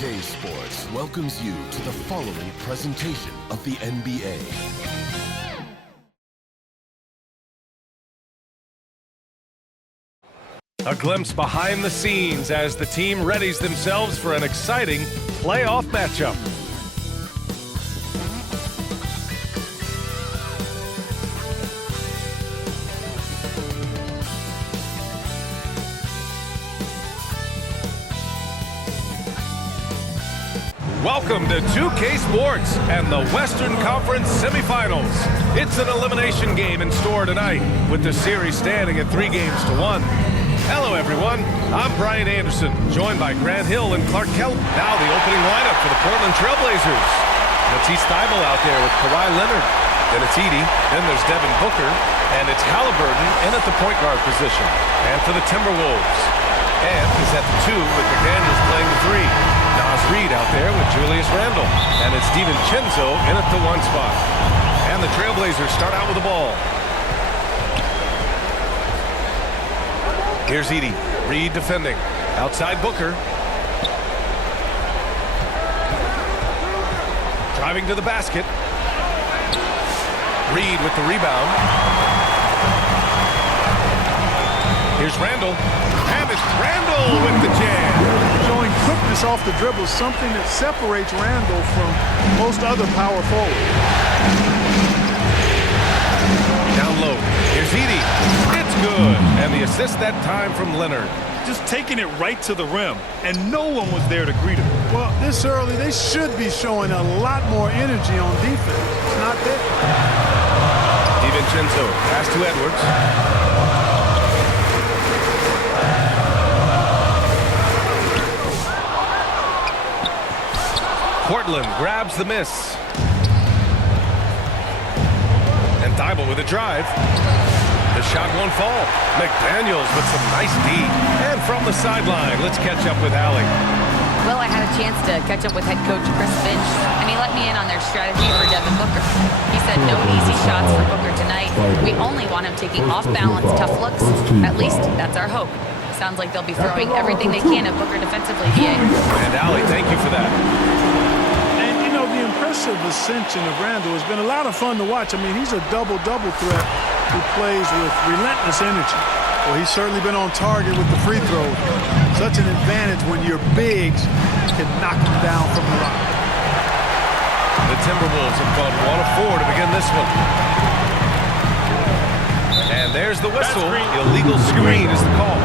2K Sports welcomes you to the following presentation of the NBA. A glimpse behind the scenes as the team readies themselves for an exciting playoff matchup. Welcome to 2K Sports and the Western Conference semifinals. It's an elimination game in store tonight with the series standing at 3-1. Hello, everyone. I'm Brian Anderson, joined by Grant Hill and Clark Kelp. Now the opening lineup for the Portland Trailblazers. Matisse Thybulle out there with Kawhi Leonard. Then it's Edey. Then there's Devin Booker. And it's Halliburton in at the point guard position. And for the Timberwolves. And he's at the 2 with McDaniels playing the 3. Naz Reid out there with Julius Randle. And it's DiVincenzo in at the 1 spot. And the Trailblazers start out with the ball. Here's Edey. Reid defending. Outside Booker. Driving to the basket. Reid with the rebound. Here's Randle. And it's Randle with the jam. Showing quickness off the dribble, something that separates Randle from most other power forwards. Down low. Here's Edey. It's good. And the assist that time from Leonard. Just taking it right to the rim, and no one was there to greet him. Well, this early, they should be showing a lot more energy on defense. It's not there. DiVincenzo. Pass to Edwards. Portland grabs the miss. And Thybulle with a drive. The shot won't fall. McDaniels with some nice D. And from the sideline, let's catch up with Allie. Well, I had a chance to catch up with head coach Chris Finch, and he let me in on their strategy for Devin Booker. He said no easy shots for Booker tonight. We only want him taking off-balance tough looks. At least that's our hope. Sounds like they'll be throwing everything they can at Booker defensively, VA. And Allie, thank you for that. The impressive ascension of Randle has been a lot of fun to watch. I mean, he's a double-double threat who plays with relentless energy. Well, he's certainly been on target with the free throws. Such an advantage when your bigs can knock him down from the rock. The Timberwolves have gone 1 of 4 to begin this one. And there's the whistle. Illegal screen is the call.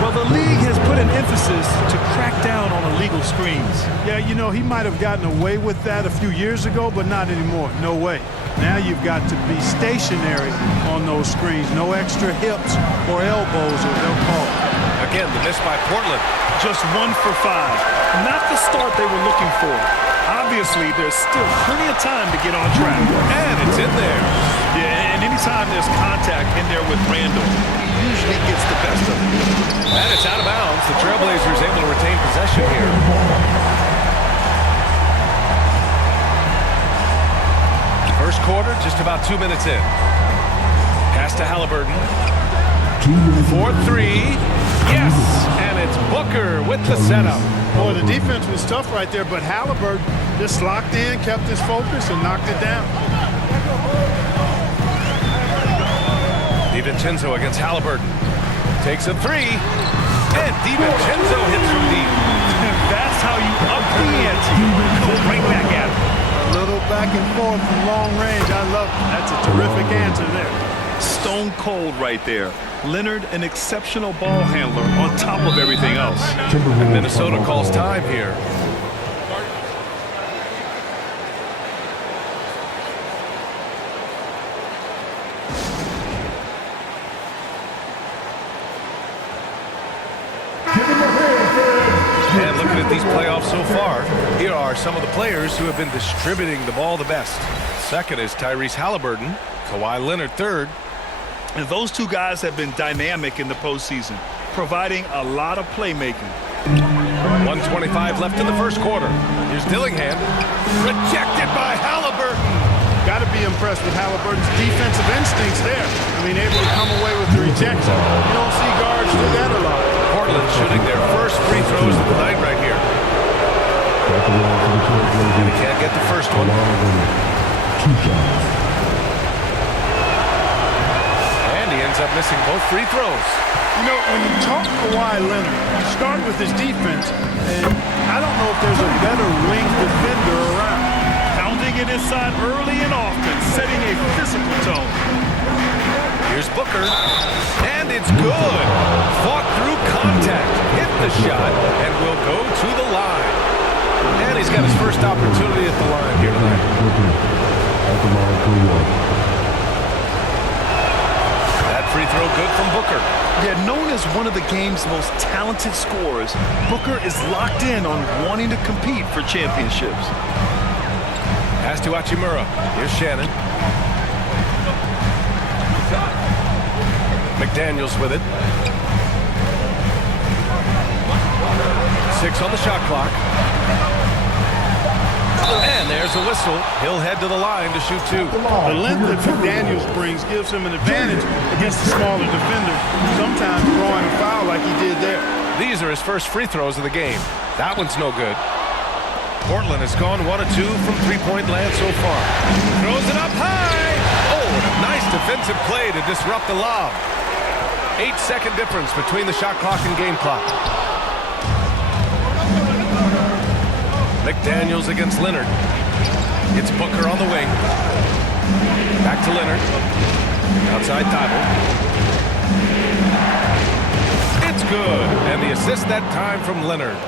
Well, the league has put an emphasis to crack down on illegal screens. Yeah, you know, he might have gotten away with that a few years ago, but not anymore. No way. Now you've got to be stationary on those screens. No extra hips or elbows, or they'll call it. Again, the miss by Portland. Just 1 for 5. Not the start they were looking for. Obviously, there's still plenty of time to get on track. And it's in there. Yeah, and anytime there's contact in there with Randle, he usually gets the best of it. And it's out of bounds. The Trailblazers able to retain possession here. First quarter, just about 2 minutes in. Pass to Halliburton. 4-3. Yes! And it's Booker with the setup. Boy, the defense was tough right there, but Halliburton just locked in, kept his focus, and knocked it down. DiVincenzo against Halliburton. Takes a 3. And DiVincenzo hits from deep. That's how you up the ante. Go right back at him. A little back and forth from long range. I love it. That's a terrific answer there. Stone cold right there. Leonard, an exceptional ball handler on top of everything else. And Minnesota calls time here. And looking at these playoffs so far, here are some of the players who have been distributing the ball the best. Second is Tyrese Halliburton. Kawhi Leonard third. And those two guys have been dynamic in the postseason, providing a lot of playmaking. 1:25 left in the first quarter. Here's Dillingham. Rejected by Halliburton. Got to be impressed with Halliburton's defensive instincts there. I mean, able to come away with the rejection. You don't see guards do that a lot. Portland shooting their first free throws of the night right here. And he can't get the first one. And he ends up missing both free throws. You know, when you talk Kawhi Leonard, you start with his defense, and I don't know if there's a better wing defender around. Pounding it inside early and often, setting a physical tone. Here's Booker, and it's good. Fought through contact, hit the shot, and will go to the line. And he's got his first opportunity at the line here tonight. That free throw good from Booker. Yeah, known as one of the game's most talented scorers, Booker is locked in on wanting to compete for championships. Pass to Hachimura. Here's Shannon. McDaniels with it. 6 on the shot clock. And there's a whistle. He'll head to the line to shoot 2. The length that McDaniels brings gives him an advantage against the smaller defender, sometimes throwing a foul like he did there. These are his first free throws of the game. That one's no good. Portland has gone 1 of 2 from three-point land so far. Throws it up high. Oh, and a nice defensive play to disrupt the lob. 8-second difference between the shot clock and game clock. McDaniels against Leonard. It's Booker on the wing. Back to Leonard. Outside Thibault. It's good. And the assist that time from Leonard.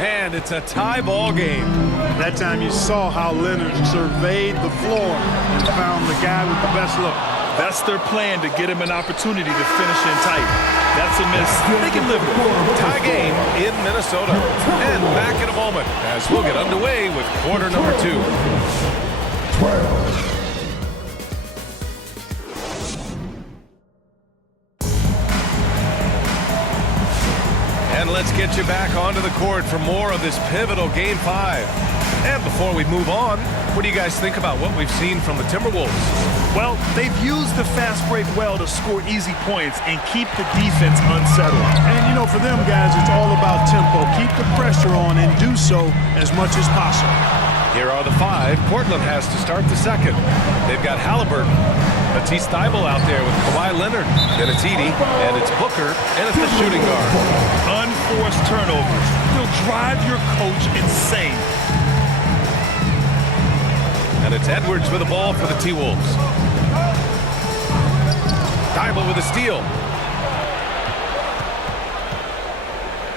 And it's a tie ball game. That time you saw how Leonard surveyed the floor and found the guy with the best look. That's their plan, to get him an opportunity to finish in tight. That's a miss they can live with. Tie game in Minnesota. And back in a moment as we'll get underway with quarter number 2. 12. And let's get you back onto the court for more of this pivotal Game 5. And before we move on, what do you guys think about what we've seen from the Timberwolves? Well, they've used the fast break well to score easy points and keep the defense unsettled. And, you know, for them guys, it's all about tempo. Keep the pressure on and do so as much as possible. Here are the 5 Portland has to start the second. They've got Halliburton, Matisse Thybulle out there with Kawhi Leonard. Then it's Edey, and it's Booker, and it's the shooting guard. Unforced turnovers. They'll drive your coach insane. And it's Edwards with the ball for the T-Wolves. Thybulle with a steal.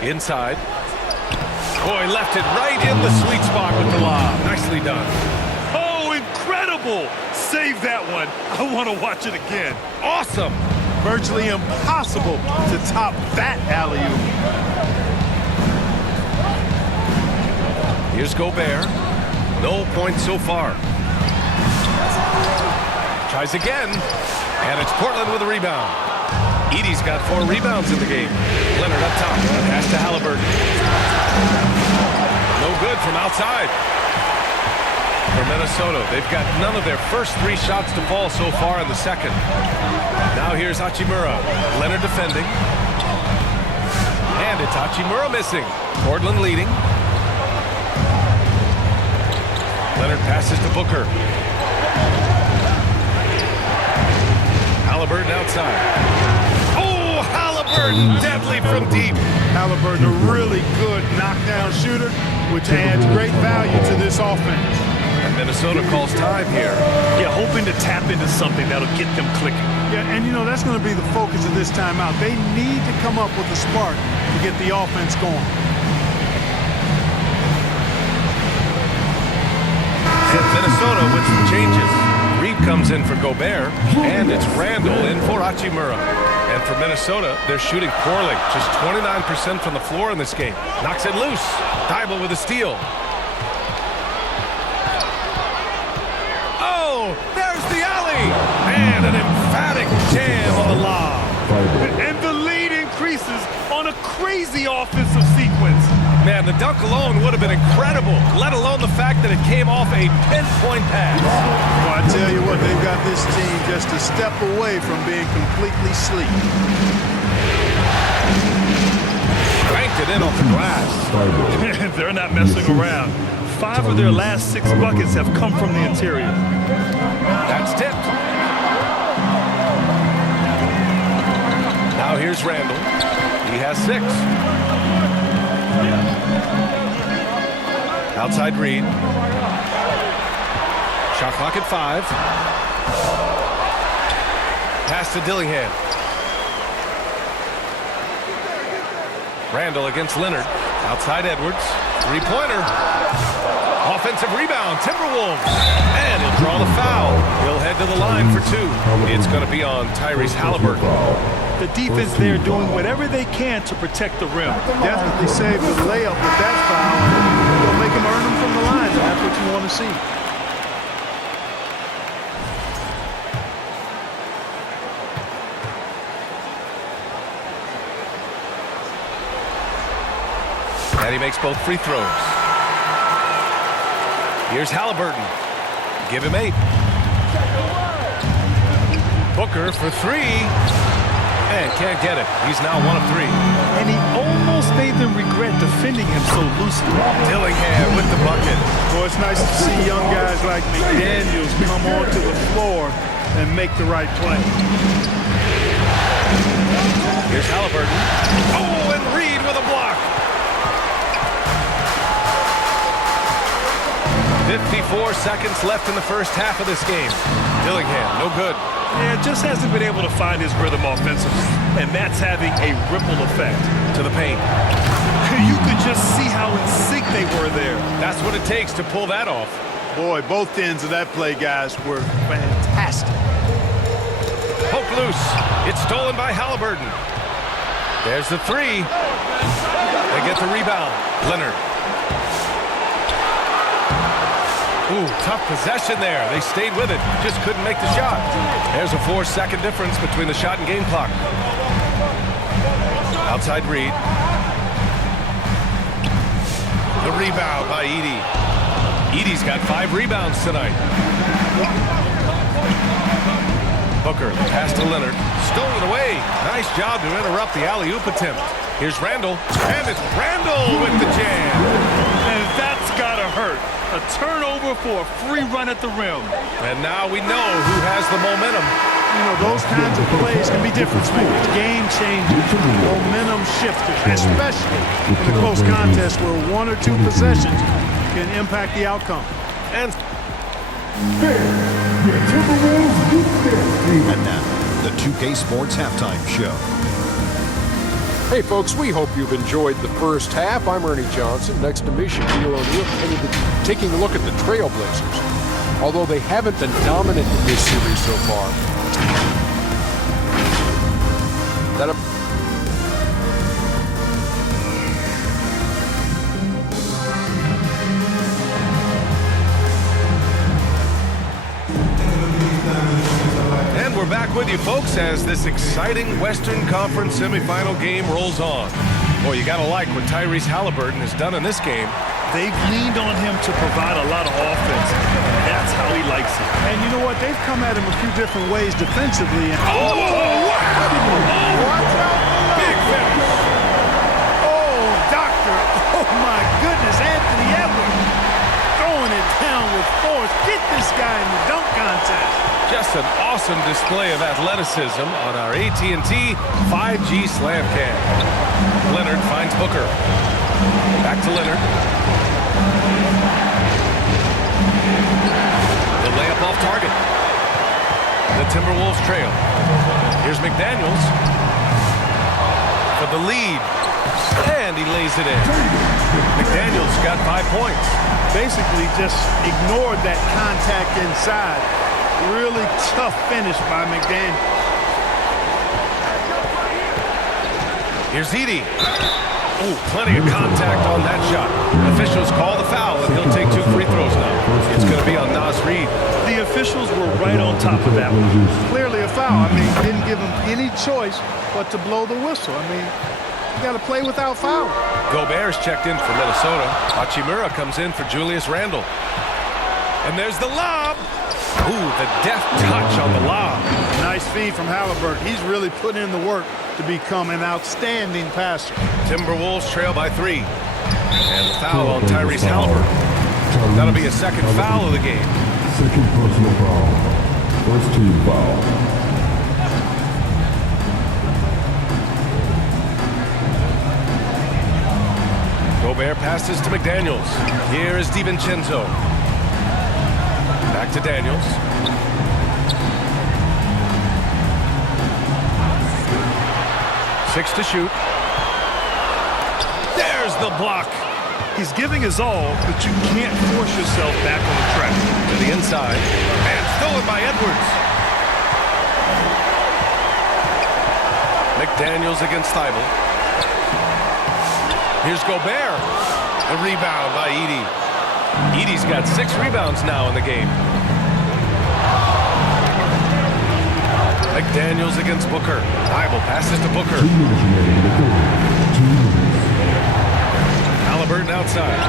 Inside. Boy, left it right in the sweet spot with the lob. Nicely done. Oh, incredible! Save that one. I want to watch it again. Awesome. Virtually impossible to top that alley-oop. Here's Gobert. No points so far. Tries again. And it's Portland with a rebound. Edey's got 4 rebounds in the game. Leonard up top. Pass to Halliburton. No good from outside. For Minnesota, they've got none of their first 3 shots to fall so far in the second. Now here's Hachimura. Leonard defending. And it's Hachimura missing. Portland leading. Leonard passes to Booker. Halliburton outside. Oh, Halliburton deadly from deep. Halliburton, a really good knockdown shooter, which adds great value to this offense. And Minnesota calls time here. Yeah, hoping to tap into something that'll get them clicking. Yeah, and you know, that's going to be the focus of this timeout. They need to come up with a spark to get the offense going. And Minnesota with some changes. Reed comes in for Gobert, and it's Randall in for Hachimura. And for Minnesota, they're shooting poorly. Just 29% from the floor in this game. Knocks it loose. Thybulle with a steal. Oh, there's the alley! And an emphatic jam on the lob. And the lead increases on a crazy offensive sequence. Man, the dunk alone would have been incredible, let alone the fact that it came off a pinpoint pass. Well, I tell you what, they've got this team just a step away from being completely sleep. Bank knocked it in off the glass. They're not messing around. 5 of their last 6 buckets have come from the interior. That's tipped. Now here's Randall. He has 6. Outside Reed. Shot clock at 5. Pass to Dillingham. Randall against Leonard. Outside Edwards. 3-pointer. Offensive rebound. Timberwolves. And he'll draw the foul. He'll head to the line for 2. It's going to be on Tyrese Halliburton. The defense there doing whatever they can to protect the rim. Definitely saved the layup with that foul. It'll make him earn them from the line. That's what you want to see. And he makes both free throws. Here's Halliburton. Give him 8. Booker for 3. And can't get it. He's now 1 of 3. And he almost made them regret defending him so loosely. Dillingham with the bucket. Well, it's nice to see young guys like McDaniels come onto the floor and make the right play. Here's Halliburton. Oh, and Reed with a block. 54 seconds left in the first half of this game. Dillingham, no good. Yeah, just hasn't been able to find his rhythm offensively, and that's having a ripple effect. To the paint. You could just see how in sync they were there. That's what it takes to pull that off. Boy, both ends of that play, guys, were fantastic. Poke loose. It's stolen by Halliburton. There's the 3. They get the rebound. Leonard. Ooh, tough possession there. They stayed with it. Just couldn't make the shot. There's a 4-second difference between the shot and game clock. Outside Reed. The rebound by Edey. Edey's got 5 rebounds tonight. Booker, pass to Leonard. Stolen away. Nice job to interrupt the alley-oop attempt. Here's Randall. And it's Randall with the jam. And that's gotta hurt. A turnover for a free run at the rim. And now we know who has the momentum. You know, those kinds of plays can be difference makers, game changers, momentum shifters, especially in a close contest where 1 or 2 possessions can impact the outcome. And now, the 2K Sports Halftime Show. Hey folks, we hope you've enjoyed the first half. I'm Ernie Johnson. Next to me, Shaquille O'Neal, and taking a look at the Trailblazers. Although they haven't been dominant in this series so far. And we're back with you, folks, as this exciting Western Conference semifinal game rolls on. Boy, you gotta like what Tyrese Halliburton has done in this game. They've leaned on him to provide a lot of offense, and that's how he likes it. And you know what? They've come at him a few different ways defensively. And Big finish. oh, doctor. Oh, my goodness. Anthony Edwards throwing it down with force. Get this guy in the dunk contest. Just an awesome display of athleticism on our AT&T 5G slam cam. Leonard finds Booker. Back to Leonard. The layup off target. The Timberwolves trail. Here's McDaniels for the lead. And he lays it in. McDaniels got 5 points. Basically just ignored that contact inside. Really tough finish by McDaniel. Here's Edey. Oh, plenty of contact on that shot. Officials call the foul, and he'll take 2 free throws now. It's going to be on Nas Reed. The officials were right on top of that one. Clearly a foul. I mean, didn't give him any choice but to blow the whistle. I mean, you got to play without foul. Gobert's checked in for Minnesota. Hachimura comes in for Julius Randle. And there's the lob. Ooh, the deft touch on the lob. Nice feed from Halliburton. He's really put in the work to become an outstanding passer. Timberwolves trail by 3. And the foul on Tyrese Halliburton. That'll be a second foul of the game. Second personal foul. First team foul. Gobert passes to McDaniels. Here is DiVincenzo. Back to Daniels. Six to shoot. There's the block. He's giving his all, but you can't force yourself back on the track. To the inside. And stolen by Edwards. McDaniels against Thibault. Here's Gobert. The rebound by Edey. Edey's got 6 rebounds now in the game. McDaniels against Booker. Thibault passes to Booker. 2 minutes remaining in the quarter. 2 minutes. Halliburton outside.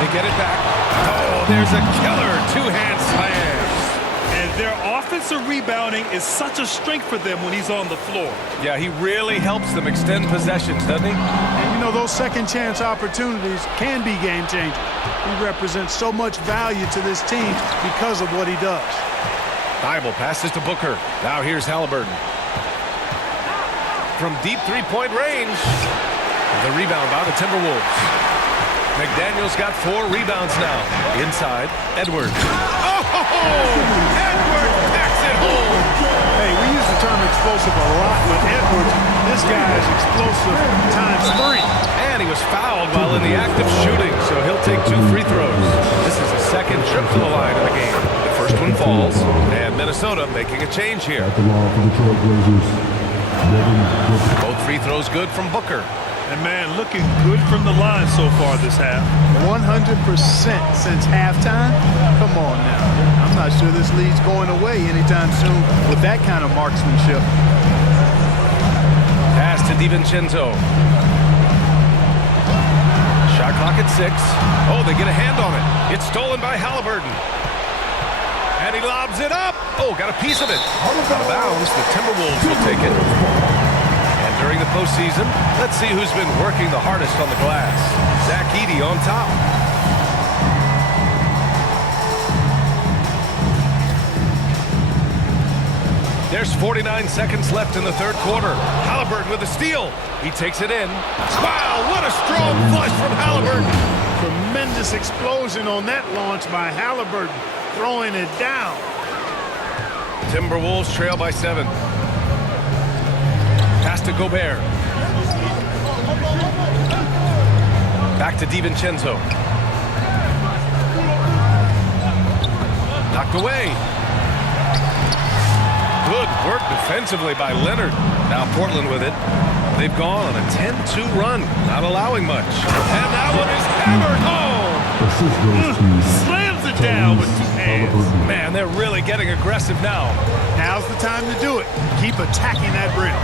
They get it back. Oh, there's a killer two-hand slam. And their offensive rebounding is such a strength for them when he's on the floor. Yeah, he really helps them extend possessions, doesn't he? And you know, those second chance opportunities can be game changers. He represents so much value to this team because of what he does. Thibault passes to Booker. Now here's Halliburton. From deep three-point range. The rebound by the Timberwolves. McDaniels got 4 rebounds now. Inside, Edwards. Oh! Edwards packs it home! Hey, we use the term explosive a lot with Edwards. This guy is explosive times 3. And he was fouled while in the act of shooting, so he'll take 2 free throws. This is the second trip to the line in the game. The first one falls, and Minnesota making a change here. At the line for the Trailblazers. Both free throws good from Booker. And man, looking good from the line so far this half. 100% since halftime? Come on now. I'm not sure this lead's going away anytime soon with that kind of marksmanship. Pass to DiVincenzo. Shot clock at 6. Oh, they get a hand on it. It's stolen by Halliburton. And he lobs it up. Oh, got a piece of it. Out of bounds. The Timberwolves will take it. And during the postseason, let's see who's been working the hardest on the glass. Zach Edey on top. There's 49 seconds left in the third quarter. Halliburton with a steal. He takes it in. Wow, what a strong flush from Halliburton. Tremendous explosion on that launch by Halliburton, throwing it down. Timberwolves trail by 7. Pass to Gobert. Back to DiVincenzo. Knocked away. Good work defensively by Leonard. Now Portland with it. They've gone on a 10-2 run, not allowing much. And that one is hammered home. Slams it down with 2 hands. Man, they're really getting aggressive now. Now's the time to do it. Keep attacking that rim.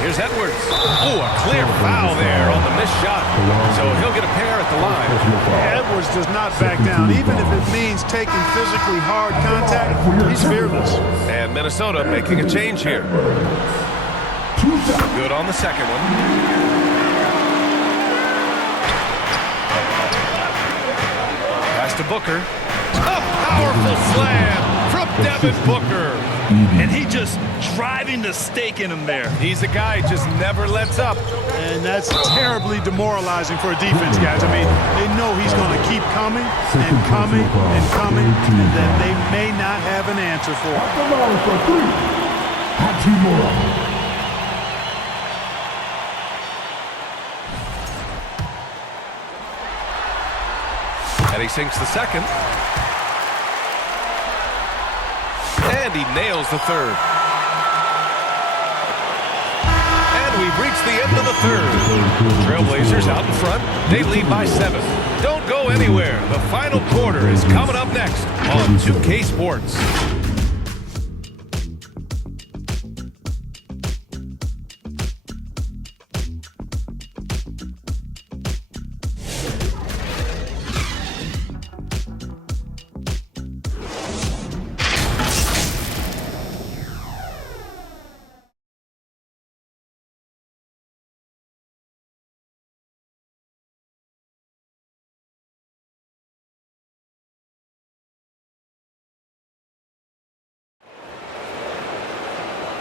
Here's Edwards. Oh, a clear foul there on the missed shot. So he'll get a pair at the line. Edwards does not back down. Even if it means taking physically hard contact, he's fearless. And Minnesota making a change here. Good on the second one. Pass to Booker. A powerful slam from Devin Booker. And he just driving the stake in him there. He's a guy who just never lets up. And that's terribly demoralizing for a defense, guys. I mean, they know he's going to keep coming and coming and coming, and that they may not have an answer for it. At the line for 3. Hachimura. And he sinks the second. And he nails the third. And we've reached the end of the third. Trailblazers out in front. They lead by 7. Don't go anywhere. The final quarter is coming up next on 2K Sports.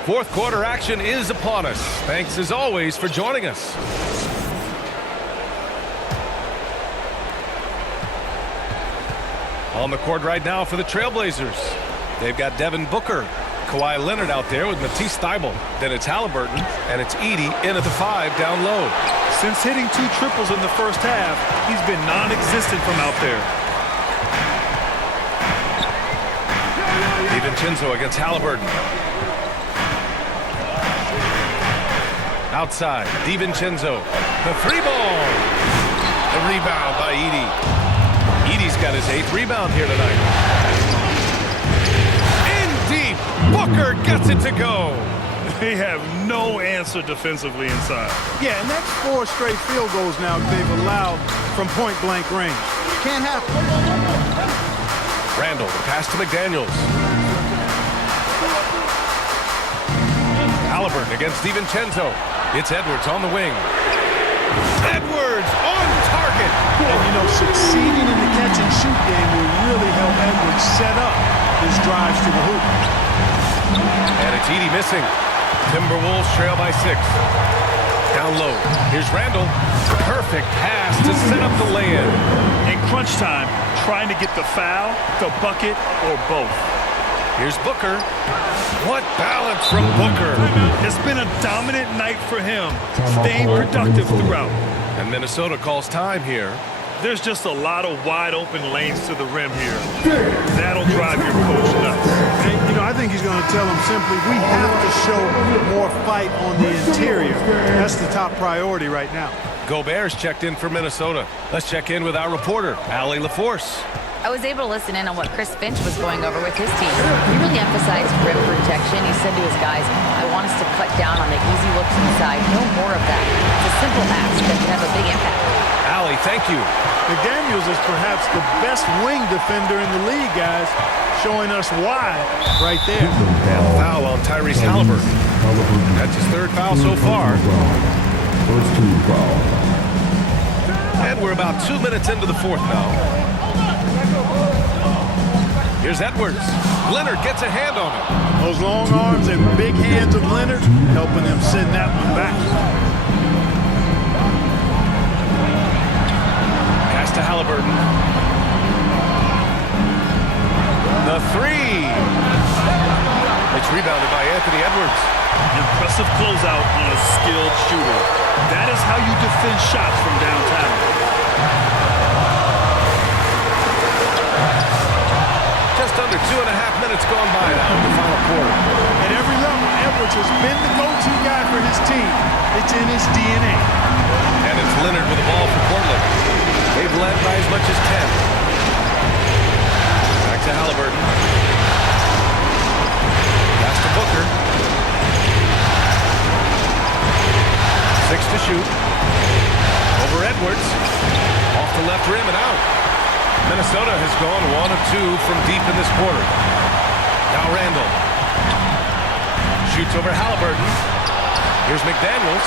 Fourth quarter action is upon us. Thanks as always for joining us. On the court right now for the Trailblazers. They've got Devin Booker, Kawhi Leonard out there with Matisse Thybulle. Then it's Halliburton, and it's Edey in at the 5 down low. Since hitting 2 triples in the first half, he's been non-existent from out there. DiVincenzo against Halliburton. Outside, DiVincenzo. The 3-ball. The rebound by Edey. Edey's got his 8th rebound here tonight. In deep. Booker gets it to go. They have no answer defensively inside. Yeah, and that's 4 straight field goals now they've allowed from point-blank range. Can't happen. Randall, the pass to McDaniels. Halliburton against DiVincenzo. It's Edwards on the wing. Edwards on target. And, you know, succeeding in the catch-and-shoot game will really help Edwards set up his drives to the hoop. And it's Edey missing. Timberwolves trail by 6. Down low. Here's Randall. Perfect pass to set up the lay-in. In crunch time, trying to get the foul, the bucket, or both. Here's Booker. What balance from Booker. It's been a dominant night for him, staying productive throughout. And Minnesota calls time here. There's just a lot of wide open lanes to the rim here. That'll drive your coach nuts. And, you know, I think he's going to tell them simply, we have to show more fight on the interior. That's the top priority right now. Gobert's checked in for Minnesota. Let's check in with our reporter, Allie LaForce. I was able to listen in on what Chris Finch was going over with his team. He really emphasized rim protection. He said to his guys, I want us to cut down on the easy looks inside. No more of that. It's a simple ask that can have a big impact. Allie, thank you. McDaniels is perhaps the best wing defender in the league, guys, showing us why right there. Foul on Tyrese Halliburton. That's his 3rd foul so far. First 2 foul. And we're about 2 minutes into the 4th now. Here's Edwards. Leonard gets a hand on him. Those long arms and big hands of Leonard helping him send that one back. Pass to Halliburton. The 3. It's rebounded by Anthony Edwards. Impressive closeout on a skilled shooter. That is how you defend shots from downtown. Just under 2.5 minutes gone by now in the final quarter. At every level, Edwards has been the go-to guy for his team. It's in his DNA. And it's Leonard with the ball for Portland. They've led by as much as 10. Back to Halliburton. Pass to Booker. 6 to shoot. Over Edwards. Off the left rim and out. Minnesota has gone 1 of 2 from deep in this quarter. Now Randall. Shoots over Halliburton. Here's McDaniels.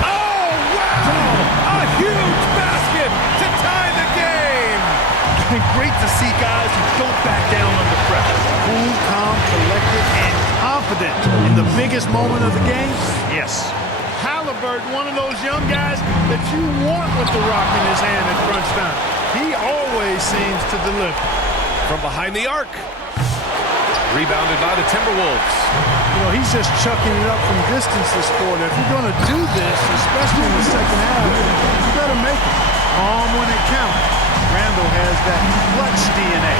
Oh, wow! A huge basket to tie the game! Great to see guys who don't back down under pressure. Cool, calm, collected, and confident in the biggest moment of the game. Yes. Halliburton, one of those young guys that you want with the rock in his hand at crunch time. He always seems to deliver. From behind the arc. Rebounded by the Timberwolves. You know, he's just chucking it up from distance this quarter. If you're going to do this, especially in the second half, you better make it. Calm when it counts. Randall has that clutch DNA.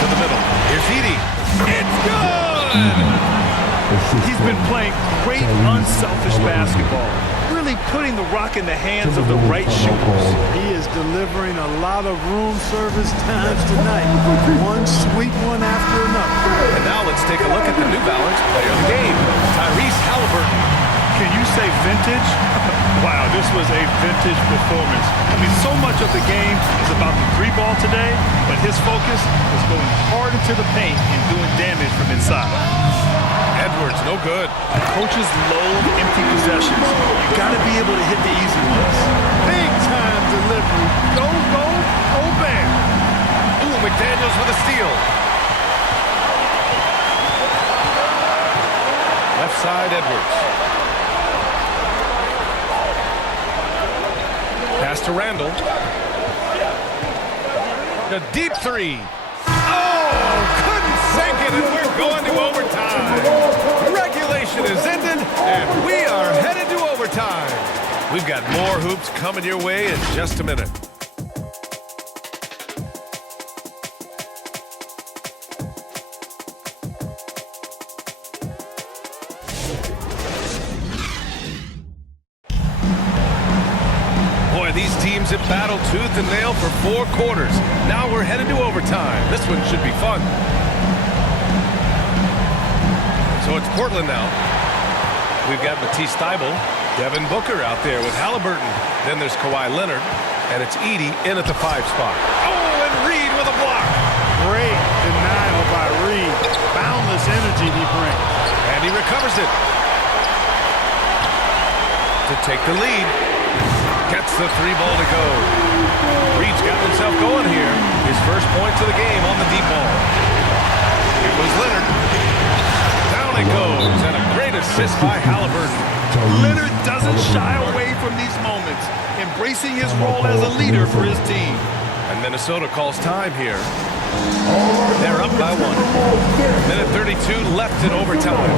To the middle. Here's Edey. It's good! He's been playing great, unselfish basketball. Really putting the rock in the hands of the right shooters. He is delivering a lot of room service times tonight. One sweet one after another. And now let's take a look at the New Balance player of the game, Tyrese Halliburton. Can you say vintage? Wow, this was a vintage performance. I mean, so much of the game is about the 3-ball today, but his focus is going hard into the paint and doing damage from inside. Edwards, no good. Coaches loathe empty possessions. You got to be able to hit the easy ones. Big time delivery. Go, go, go, Bear. Ooh, McDaniels with a steal. side, Edwards. Pass to Randall. A deep three. Oh, couldn't sink it, and we're going to overtime. Regulation is ended, and we are headed to overtime. We've got more hoops coming your way in just a minute. Boy, these teams have battled tooth and nail for 4 quarters. Now we're headed to overtime. This one should be fun. So it's Portland now. We've got Matisse Thybulle, Devin Booker out there with Halliburton. Then there's Kawhi Leonard, and it's Edey in at the 5 spot. Oh, and Reed with a block. Great denial by Reed. Boundless energy he brings. And he recovers it. To take the lead. Gets the 3 ball to go. Reed's got himself going here. His first points of the game on the deep ball. Here goes Leonard. Down it goes, and a great assist by Halliburton. Leonard doesn't shy away from these moments, embracing his role as a leader for his team. And Minnesota calls time here. They're up by 1. Minute 32 left in overtime.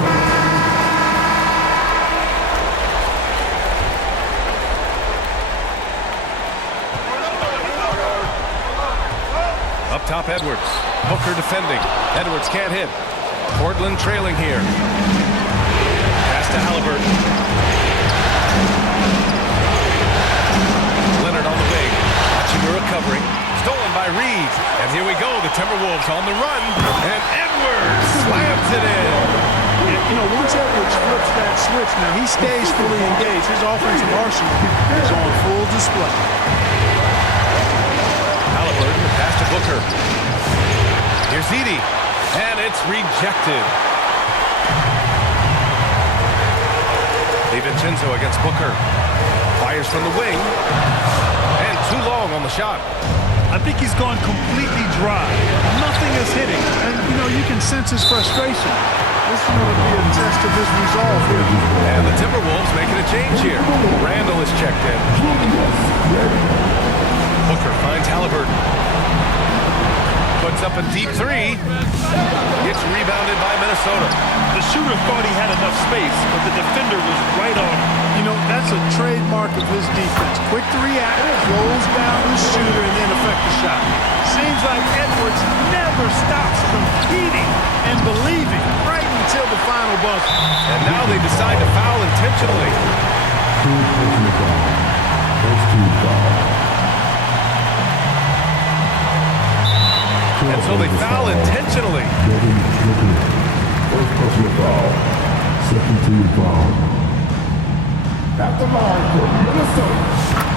Up top, Edwards. Booker defending. Edwards can't hit. Portland trailing here. Pass to Halliburton. Leonard on the wing. Watching the recovery. Stolen by Reed. And here we go. The Timberwolves on the run. And Edwards slams it in. And, you know, once Edwards flips that switch, now he stays fully engaged. His offensive arsenal is on full display. Halliburton, pass to Booker. Here's Edey, and it's rejected. DiVincenzo against Booker. Fires from the wing, and too long on the shot. I think he's gone completely dry. Nothing is hitting. And, you know, you can sense his frustration. This is going to be a test of his resolve here. And the Timberwolves making a change here. Randall is checked in. Booker finds Halliburton. Puts up a deep 3. It's rebounded by Minnesota. The shooter thought he had enough space, but the defender was right on him. You know, that's a trademark of his defense. Quick to react, close down his shooter, and then affect the shot. Seems like Edwards never stops competing and believing right until the final buzzer. And now they decide to foul intentionally. And so they foul intentionally. First personal foul. Second team foul. At the line for Minnesota.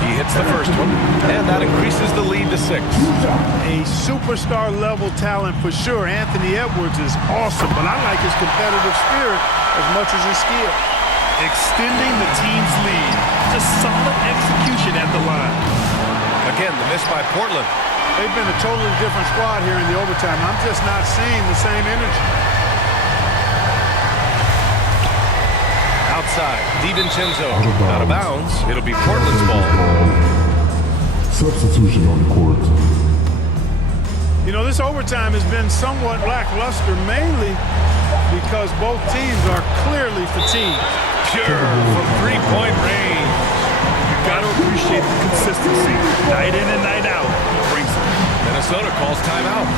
He hits the first one, and that increases the lead to 6. A superstar level talent for sure. Anthony Edwards is awesome, but I like his competitive spirit as much as his skill. Extending the team's lead. Just solid execution at the line. Again, the miss by Portland. They've been a totally different squad here in the overtime. I'm just not seeing the same energy. Outside, DiVincenzo out of bounds. It'll be Portland's ball. Substitution on the court. You know, this overtime has been somewhat lackluster, mainly because both teams are clearly fatigued. Pure from 3-point range. You've got to appreciate the consistency. Night in and night out, he brings it. Minnesota calls timeout.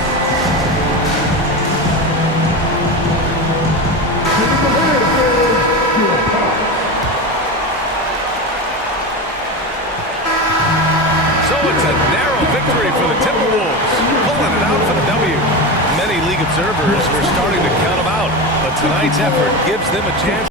So it's a narrow victory for the Timberwolves, pulling it out for the W. Many league observers were starting to count them out, but tonight's effort gives them a chance